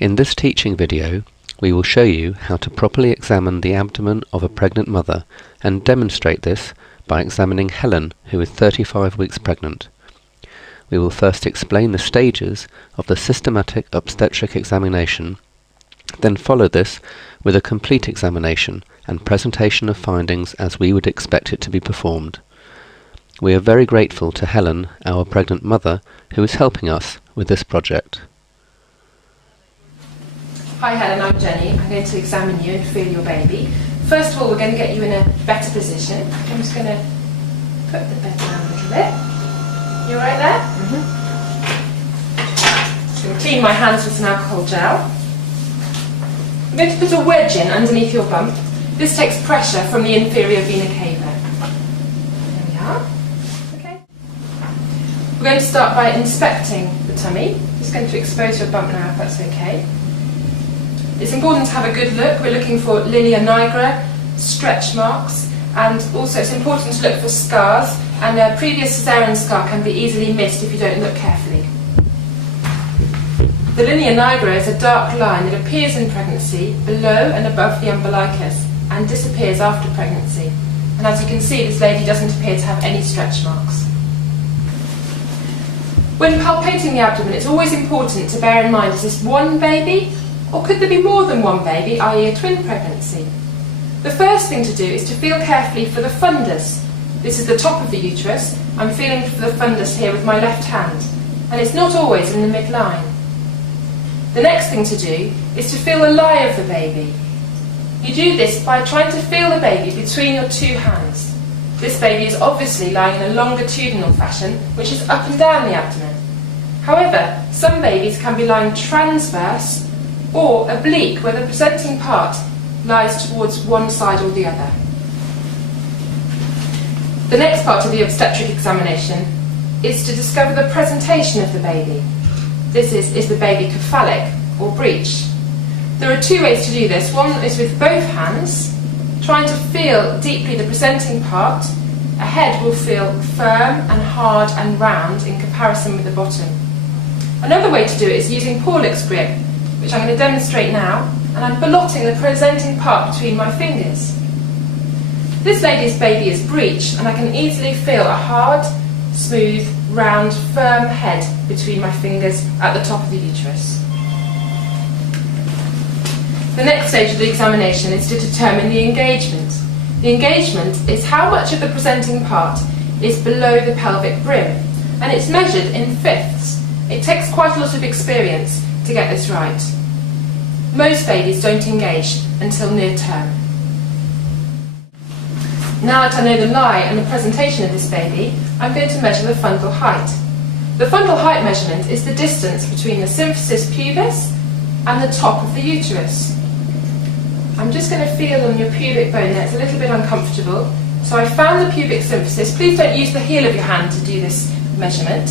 In this teaching video, we will show you how to properly examine the abdomen of a pregnant mother and demonstrate this by examining Helen, who is 35 weeks pregnant. We will first explain the stages of the systematic obstetric examination, then follow this with a complete examination and presentation of findings as we would expect it to be performed. We are very grateful to Helen, our pregnant mother, who is helping us with this project. Hi Helen, I'm Jenny. I'm going to examine you and feel your baby. First of all, we're going to get you in a better position. I'm just going to put the bed down a little bit. You alright there? So I'm going to clean my hands with some alcohol gel. I'm going to put a wedge in underneath your bump. This takes pressure from the inferior vena cava. There we are. Okay. We're going to start by inspecting the tummy. Just going to expose your bump now if that's okay. It's important to have a good look. We're looking for linea nigra, stretch marks, and also it's important to look for scars, and a previous caesarean scar can be easily missed if you don't look carefully. The linea nigra is a dark line that appears in pregnancy below and above the umbilicus and disappears after pregnancy. And as you can see, this lady doesn't appear to have any stretch marks. When palpating the abdomen, it's always important to bear in mind, is this one baby? Or could there be more than one baby, i.e. a twin pregnancy? The first thing to do is to feel carefully for the fundus. This is the top of the uterus. I'm feeling for the fundus here with my left hand, and it's not always in the midline. The next thing to do is to feel the lie of the baby. You do this by trying to feel the baby between your two hands. This baby is obviously lying in a longitudinal fashion, which is up and down the abdomen. However, some babies can be lying transverse or oblique, where the presenting part lies towards one side or the other. The next part of the obstetric examination is to discover the presentation of the baby. This is the baby cephalic or breech. There are two ways to do this. One is with both hands, trying to feel deeply the presenting part. A head will feel firm and hard and round in comparison with the bottom. Another way to do it is using Paulick's grip, which I'm going to demonstrate now, and I'm ballotting the presenting part between my fingers. This lady's baby is breech, and I can easily feel a hard, smooth, round, firm head between my fingers at the top of the uterus. The next stage of the examination is to determine the engagement. The engagement is how much of the presenting part is below the pelvic brim, and it's measured in fifths. It takes quite a lot of experience to get this right. Most babies don't engage until near term. Now that I know the lie and the presentation of this baby, I'm going to measure the fundal height. The fundal height measurement is the distance between the symphysis pubis and the top of the uterus. I'm just going to feel on your pubic bone there. It's a little bit uncomfortable. So I found the pubic symphysis. Please don't use the heel of your hand to do this measurement.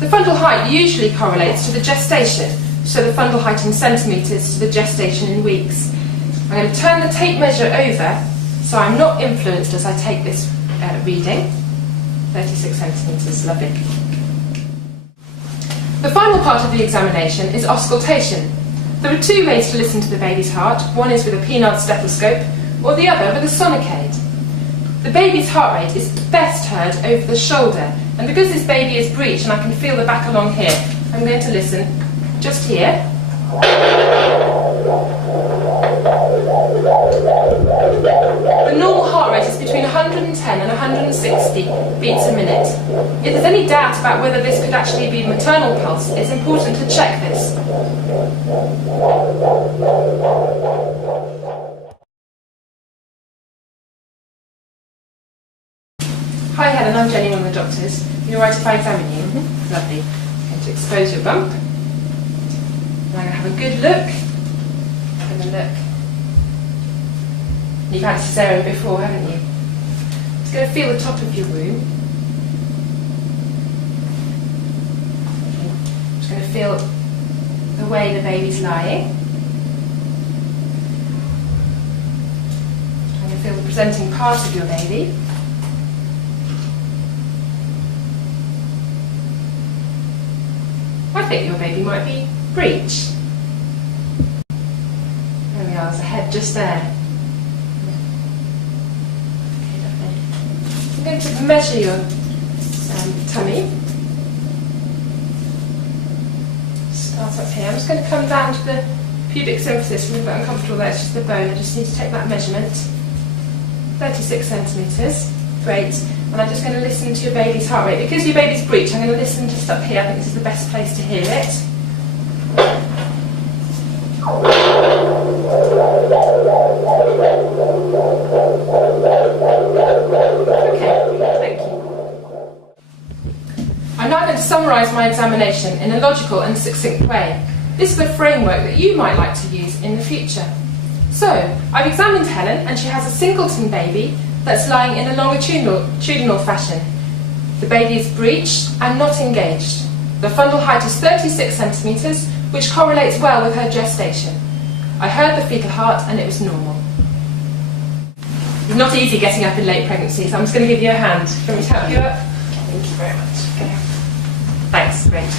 The fundal height usually correlates to the gestation, so the fundal height in centimetres to the gestation in weeks. I'm going to turn the tape measure over so I'm not influenced as I take this reading. 36 centimetres, lovely. The final part of the examination is auscultation. There are two ways to listen to the baby's heart. One is with a penile stethoscope, or the other with a sonicade. The baby's heart rate is best heard over the shoulder, and because this baby is breech and I can feel the back along here, I'm going to listen just here. The normal heart rate is between 110 and 160 beats a minute. If there's any doubt about whether this could actually be maternal pulse, it's important to check this. Hi Helen, I'm Jenny, one of the doctors. You're right if I examine you? Lovely. I'm going to expose your bump. And I'm going to have a good look. Have a look. You've had caesarean before, haven't you? Just going to feel the top of your womb. Just going to feel the way the baby's lying. I'm going to feel the presenting part of your baby. I think your baby might be breech. There we are, there's a head just there. Okay, lovely. I'm going to measure your tummy. Start up here. I'm just going to come down to the pubic symphysis. I'm a bit uncomfortable there, it's just the bone. I just need to take that measurement. 36 centimetres. Great. And I'm just going to listen to your baby's heart rate. Because your baby's breech, I'm going to listen just up here. I think this is the best place to hear it. Okay, thank you. I'm now going to summarise my examination in a logical and succinct way. This is a framework that you might like to use in the future. So, I've examined Helen and she has a singleton baby that's lying in a longitudinal fashion. The baby is breeched and not engaged. The fundal height is 36 centimetres, which correlates well with her gestation. I heard the fetal heart and it was normal. It's not easy getting up in late pregnancy, so I'm just going to give you a hand. Can we help you up? Thank you very much. Okay. Thanks, great.